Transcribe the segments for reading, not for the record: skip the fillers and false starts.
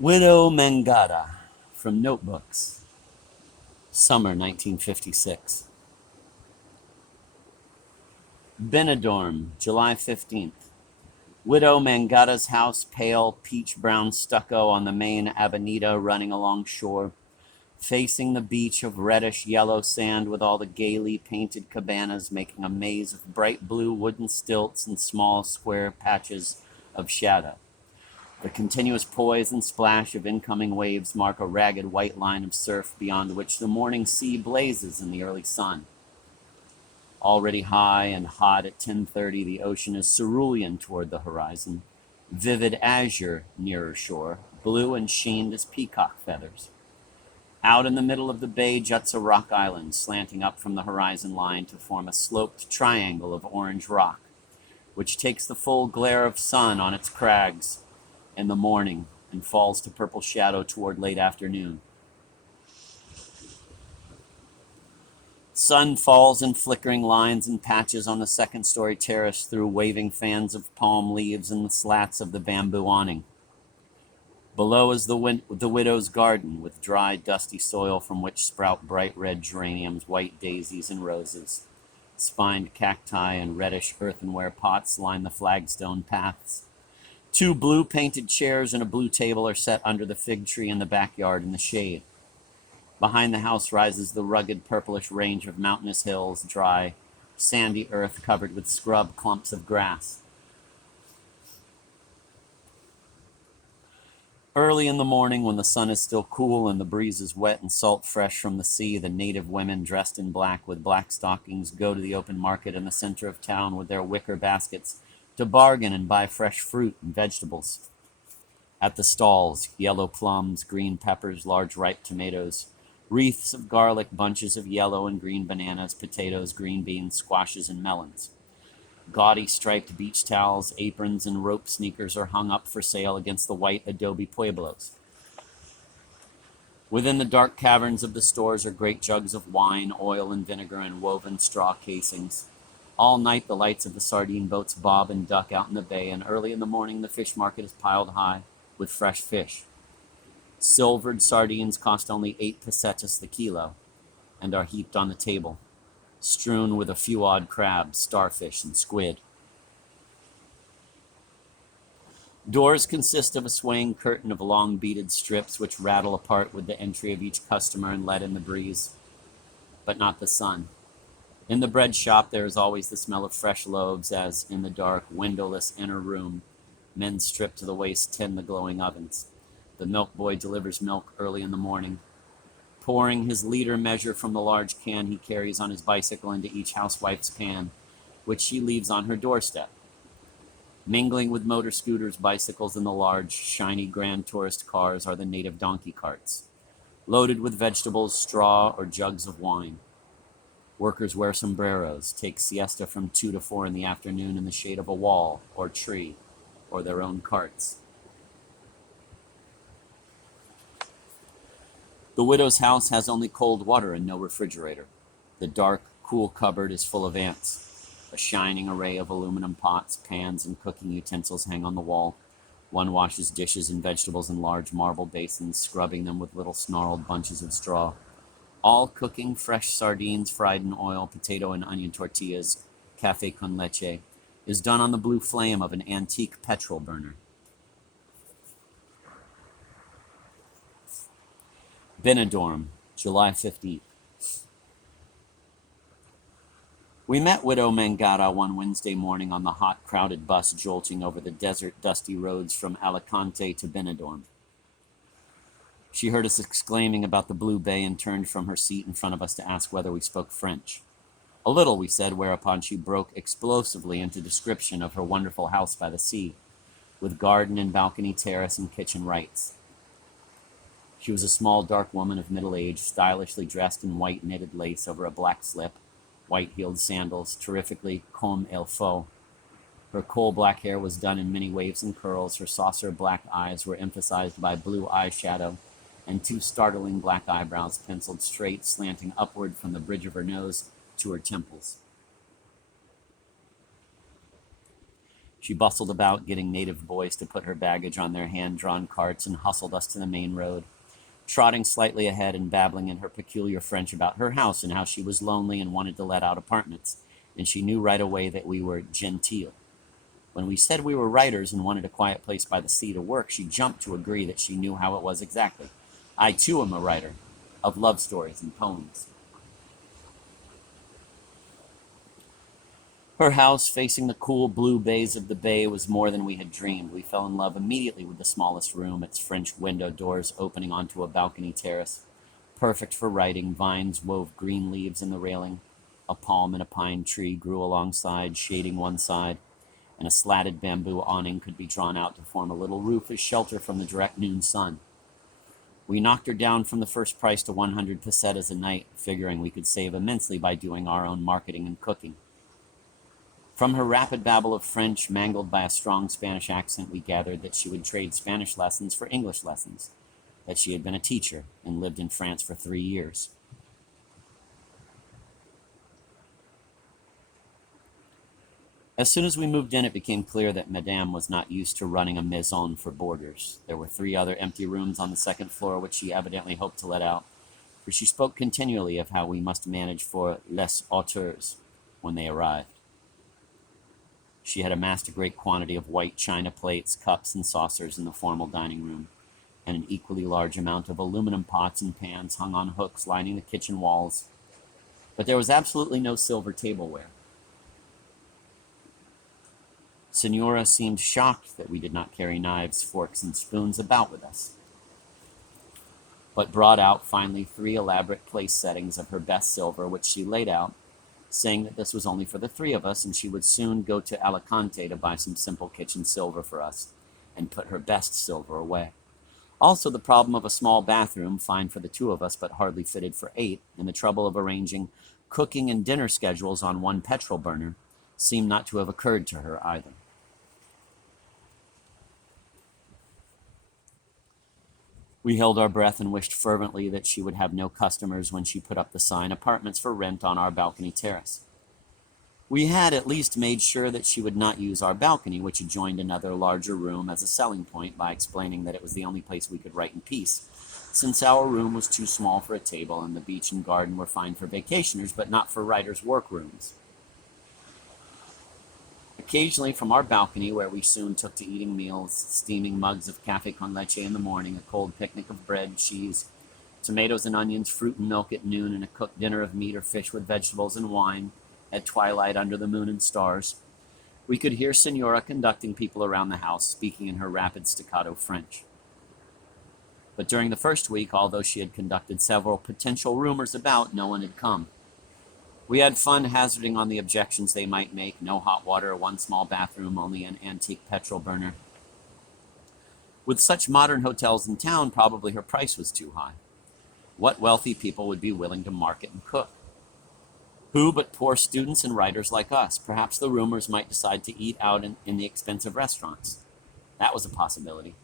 Widow Mangada from Notebooks, summer 1956. Benidorm, July 15th. Widow Mangada's house, pale peach-brown stucco on the main avenida running along shore, facing the beach of reddish-yellow sand with all the gaily painted cabanas making a maze of bright blue wooden stilts and small square patches of shadow. The continuous poise and splash of incoming waves mark a ragged white line of surf beyond which the morning sea blazes in the early sun. Already high and hot at 10:30, the ocean is cerulean toward the horizon, vivid azure nearer shore, blue and sheened as peacock feathers. Out in the middle of the bay juts a rock island, slanting up from the horizon line to form a sloped triangle of orange rock, which takes the full glare of sun on its crags in the morning and falls to purple shadow toward late afternoon. Sun falls in flickering lines and patches on the second-story terrace through waving fans of palm leaves and the slats of the bamboo awning. Below is the widow's garden, with dry, dusty soil from which sprout bright red geraniums, white daisies, and roses. Spined cacti and reddish earthenware pots line the flagstone paths. Two blue painted chairs and a blue table are set under the fig tree in the backyard in the shade. Behind the house rises the rugged purplish range of mountainous hills, dry, sandy earth covered with scrub clumps of grass. Early in the morning, when the sun is still cool and the breeze is wet and salt fresh from the sea, the native women dressed in black with black stockings go to the open market in the center of town with their wicker baskets to bargain and buy fresh fruit and vegetables. At the stalls, yellow plums, green peppers, large ripe tomatoes, wreaths of garlic, bunches of yellow and green bananas, potatoes, green beans, squashes, and melons. Gaudy striped beach towels, aprons, and rope sneakers are hung up for sale against the white adobe pueblos. Within the dark caverns of the stores are great jugs of wine, oil, and vinegar, and woven straw casings. All night the lights of the sardine boats bob and duck out in the bay, and early in the morning the fish market is piled high with fresh fish. Silvered sardines cost only 8 pesetas the kilo and are heaped on the table, strewn with a few odd crabs, starfish, and squid. Doors consist of a swaying curtain of long beaded strips which rattle apart with the entry of each customer and let in the breeze, but not the sun. In the bread shop there is always the smell of fresh loaves as, in the dark, windowless inner room, men stripped to the waist tend the glowing ovens. The milk boy delivers milk early in the morning, pouring his liter measure from the large can he carries on his bicycle into each housewife's pan, which she leaves on her doorstep. Mingling with motor scooters, bicycles, and the large, shiny grand tourist cars are the native donkey carts, loaded with vegetables, straw, or jugs of wine. Workers wear sombreros, take siesta from 2 to 4 in the afternoon in the shade of a wall or tree, or their own carts. The widow's house has only cold water and no refrigerator. The dark, cool cupboard is full of ants. A shining array of aluminum pots, pans, and cooking utensils hang on the wall. One washes dishes and vegetables in large marble basins, scrubbing them with little snarled bunches of straw. All cooking fresh sardines fried in oil, potato and onion tortillas, café con leche, is done on the blue flame of an antique petrol burner. Benidorm, July 15th. We met Widow Mangada one Wednesday morning on the hot, crowded bus jolting over the desert, dusty roads from Alicante to Benidorm. She heard us exclaiming about the blue bay and turned from her seat in front of us to ask whether we spoke French. A little, we said, whereupon she broke explosively into description of her wonderful house by the sea, with garden and balcony terrace and kitchen rights. She was a small, dark woman of middle age, stylishly dressed in white knitted lace over a black slip, white-heeled sandals, terrifically comme il faut. Her coal-black hair was done in many waves and curls. Her saucer black eyes were emphasized by blue eyeshadow, and 2 startling black eyebrows penciled straight, slanting upward from the bridge of her nose to her temples. She bustled about, getting native boys to put her baggage on their hand-drawn carts, and hustled us to the main road, trotting slightly ahead and babbling in her peculiar French about her house and how she was lonely and wanted to let out apartments, and she knew right away that we were genteel. When we said we were writers and wanted a quiet place by the sea to work, she jumped to agree that she knew how it was exactly. I, too, am a writer of love stories and poems. Her house, facing the cool blue bays of the bay, was more than we had dreamed. We fell in love immediately with the smallest room, its French window doors opening onto a balcony terrace. Perfect for writing, vines wove green leaves in the railing. A palm and a pine tree grew alongside, shading one side, and a slatted bamboo awning could be drawn out to form a little roof as shelter from the direct noon sun. We knocked her down from the first price to 100 pesetas a night, figuring we could save immensely by doing our own marketing and cooking. From her rapid babble of French, mangled by a strong Spanish accent, we gathered that she would trade Spanish lessons for English lessons, that she had been a teacher and lived in France for 3 years. As soon as we moved in, it became clear that Madame was not used to running a maison for boarders. There were 3 other empty rooms on the second floor, which she evidently hoped to let out, for she spoke continually of how we must manage for les auteurs when they arrived. She had amassed a great quantity of white china plates, cups, and saucers in the formal dining room, and an equally large amount of aluminum pots and pans hung on hooks lining the kitchen walls. But there was absolutely no silver tableware. Senora seemed shocked that we did not carry knives, forks, and spoons about with us, but brought out finally 3 elaborate place settings of her best silver, which she laid out, saying that this was only for the 3 of us, and she would soon go to Alicante to buy some simple kitchen silver for us and put her best silver away. Also, the problem of a small bathroom, fine for the 2 of us but hardly fitted for 8, and the trouble of arranging cooking and dinner schedules on one petrol burner seemed not to have occurred to her either. We held our breath and wished fervently that she would have no customers when she put up the sign, "Apartments for rent," on our balcony terrace. We had at least made sure that she would not use our balcony, which adjoined another larger room, as a selling point, by explaining that it was the only place we could write in peace, since our room was too small for a table and the beach and garden were fine for vacationers, but not for writers' workrooms. Occasionally, from our balcony, where we soon took to eating meals, steaming mugs of café con leche in the morning, a cold picnic of bread, cheese, tomatoes and onions, fruit and milk at noon, and a cooked dinner of meat or fish with vegetables and wine at twilight under the moon and stars, we could hear Senora conducting people around the house, speaking in her rapid staccato French. But during the first week, although she had conducted several potential roomers about, no one had come. We had fun hazarding on the objections they might make: no hot water, 1 small bathroom, only an antique petrol burner. With such modern hotels in town, probably her price was too high. What wealthy people would be willing to market and cook? Who but poor students and writers like us? Perhaps the roomers might decide to eat out in the expensive restaurants. That was a possibility.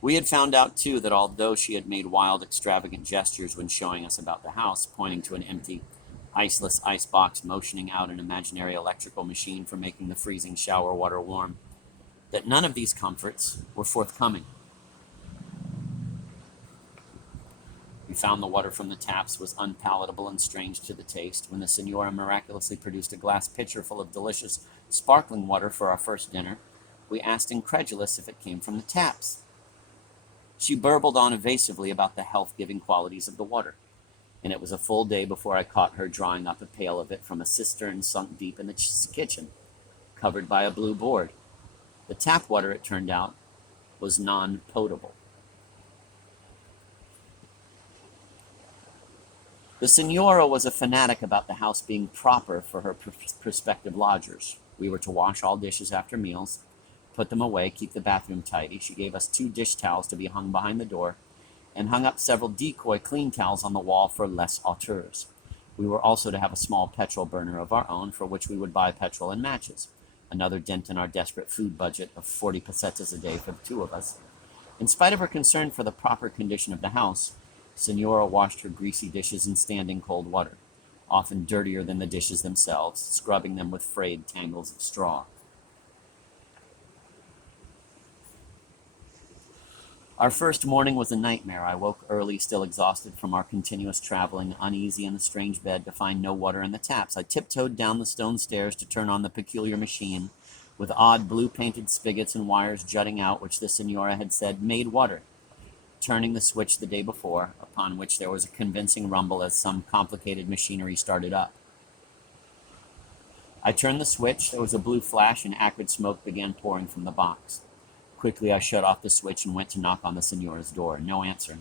We had found out, too, that although she had made wild, extravagant gestures when showing us about the house, pointing to an empty, iceless icebox, motioning out an imaginary electrical machine for making the freezing shower water warm, that none of these comforts were forthcoming. We found the water from the taps was unpalatable and strange to the taste. When the Senora miraculously produced a glass pitcher full of delicious, sparkling water for our first dinner, we asked, incredulous, if it came from the taps. She burbled on evasively about the health-giving qualities of the water, and it was a full day before I caught her drawing up a pail of it from a cistern sunk deep in the kitchen, covered by a blue board. The tap water, it turned out, was non-potable. The Senora was a fanatic about the house being proper for her prospective lodgers. We were to wash all dishes after meals, put them away, keep the bathroom tidy. She gave us 2 dish towels to be hung behind the door, and hung up several decoy clean towels on the wall for les auteurs. We were also to have a small petrol burner of our own, for which we would buy petrol and matches, another dent in our desperate food budget of 40 pesetas a day for the 2 of us. In spite of her concern for the proper condition of the house, Senora washed her greasy dishes in standing cold water, often dirtier than the dishes themselves, scrubbing them with frayed tangles of straw. Our first morning was a nightmare. I woke early, still exhausted from our continuous traveling, uneasy in the strange bed to find no water in the taps. I tiptoed down the stone stairs to turn on the peculiar machine, with odd blue-painted spigots and wires jutting out, which the Senora had said made water. Turning the switch the day before, upon which there was a convincing rumble as some complicated machinery started up. I turned the switch, there was a blue flash, and acrid smoke began pouring from the box. Quickly I shut off the switch and went to knock on the Senora's door. No answer.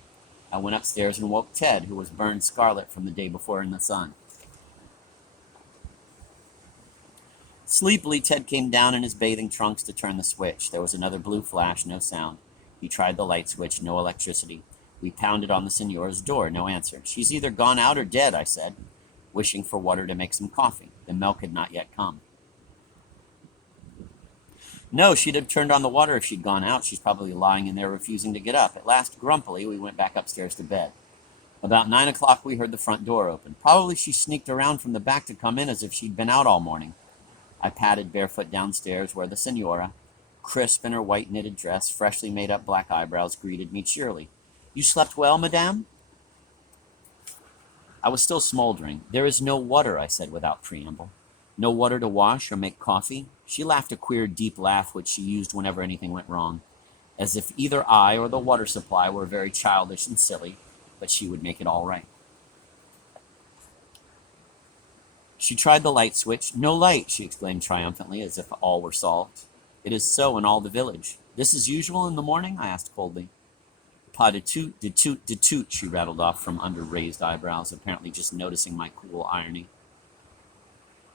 I went upstairs and woke Ted, who was burned scarlet from the day before in the sun. Sleepily, Ted came down in his bathing trunks to turn the switch. There was another blue flash, no sound. He tried the light switch, no electricity. We pounded on the Senora's door, no answer. She's either gone out or dead, I said, wishing for water to make some coffee. The milk had not yet come. No, she'd have turned on the water if she'd gone out. She's probably lying in there refusing to get up. At last, grumpily, we went back upstairs to bed. About 9 o'clock, we heard the front door open. Probably she sneaked around from the back to come in as if she'd been out all morning. I padded barefoot downstairs where the Senora, crisp in her white knitted dress, freshly made up black eyebrows, greeted me cheerily. You slept well, madame? I was still smoldering. There is no water, I said without preamble. No water to wash or make coffee? She laughed a queer, deep laugh which she used whenever anything went wrong, as if either I or the water supply were very childish and silly, but she would make it all right. She tried the light switch. No light, she exclaimed triumphantly, as if all were solved. It is so in all the village. This is usual in the morning? I asked coldly. Pas de toot, de toot, de toot, she rattled off from under raised eyebrows, apparently just noticing my cool irony.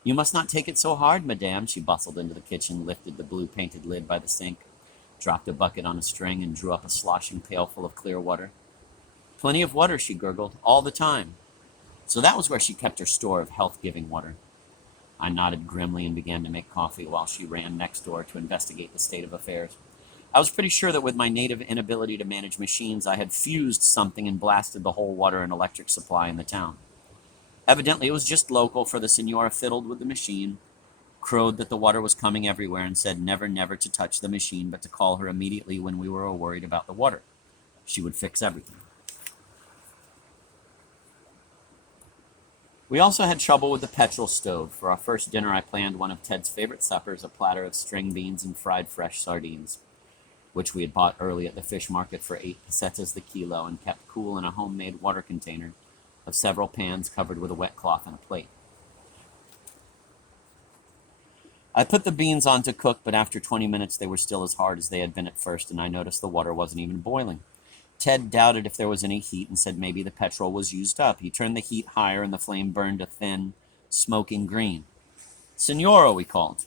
You must not take it so hard, madame. She bustled into the kitchen, lifted the blue-painted lid by the sink, dropped a bucket on a string, and drew up a sloshing pail full of clear water. Plenty of water, she gurgled, all the time. So that was where she kept her store of health-giving water. I nodded grimly and began to make coffee while she ran next door to investigate the state of affairs. I was pretty sure that with my native inability to manage machines, I had fused something and blasted the whole water and electric supply in the town. Evidently, it was just local, for the Senora fiddled with the machine, crowed that the water was coming everywhere, and said never, never to touch the machine, but to call her immediately when we were worried about the water. She would fix everything. We also had trouble with the petrol stove. For our first dinner, I planned one of Ted's favorite suppers, a platter of string beans and fried fresh sardines, which we had bought early at the fish market for 8 pesetas the kilo and kept cool in a homemade water container of several pans covered with a wet cloth and a plate. I put the beans on to cook, but after 20 minutes they were still as hard as they had been at first, and I noticed the water wasn't even boiling. Ted doubted if there was any heat and said maybe the petrol was used up. He turned the heat higher and the flame burned a thin, smoking green. Senora, we called.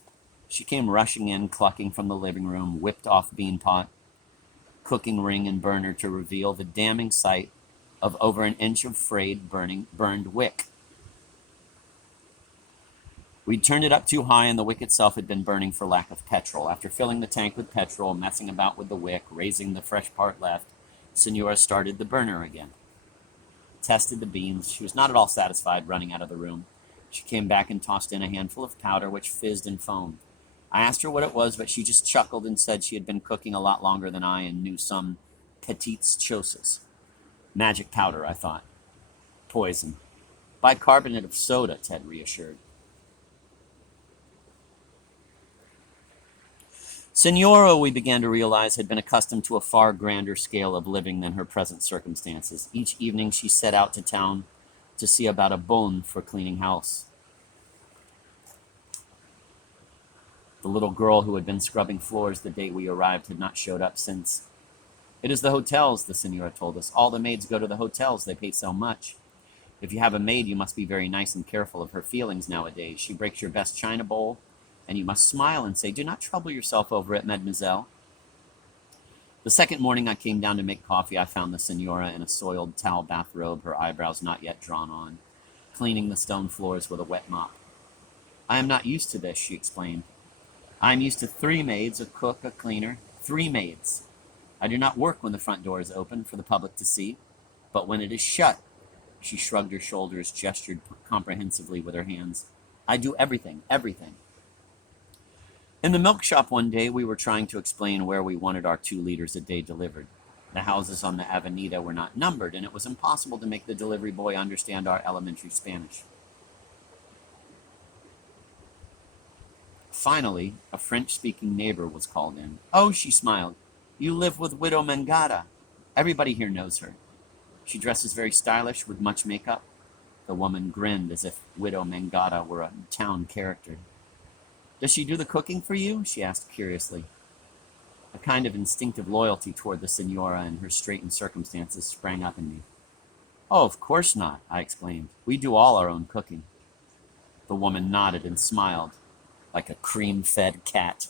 She came rushing in, clucking from the living room, whipped off bean pot, cooking ring and burner to reveal the damning sight of over an inch of frayed, burned wick. We'd turned it up too high, and the wick itself had been burning for lack of petrol. After filling the tank with petrol, messing about with the wick, raising the fresh part left, Senora started the burner again. Tested the beans. She was not at all satisfied, running out of the room. She came back and tossed in a handful of powder, which fizzed and foamed. I asked her what it was, but she just chuckled and said she had been cooking a lot longer than I and knew some petites choses. Magic powder, I thought. Poison. Bicarbonate of soda, Ted reassured. Senora, we began to realize, had been accustomed to a far grander scale of living than her present circumstances. Each evening she set out to town to see about a bon for cleaning house. The little girl who had been scrubbing floors the day we arrived had not showed up since. It is the hotels, the Senora told us. All the maids go to the hotels. They pay so much. If you have a maid, you must be very nice and careful of her feelings nowadays. She breaks your best china bowl, and you must smile and say, "Do not trouble yourself over it, mademoiselle." The second morning I came down to make coffee. I found the Senora in a soiled towel bathrobe, her eyebrows not yet drawn on, cleaning the stone floors with a wet mop. "I am not used to this," she explained. "I am used to 3 maids, a cook, a cleaner. 3 maids. I do not work when the front door is open for the public to see, but when it is shut." She shrugged her shoulders, gestured comprehensively with her hands. "I do everything, everything." In the milk shop one day, we were trying to explain where we wanted our 2 liters a day delivered. The houses on the Avenida were not numbered, and it was impossible to make the delivery boy understand our elementary Spanish. Finally, a French-speaking neighbor was called in. "Oh," she smiled, "you live with Widow Mangada. Everybody here knows her. She dresses very stylish with much makeup." The woman grinned as if Widow Mangada were a town character. "Does she do the cooking for you?" she asked curiously. A kind of instinctive loyalty toward the senora and her straitened circumstances sprang up in me. "Oh, of course not," I exclaimed. "We do all our own cooking." The woman nodded and smiled, like a cream-fed cat.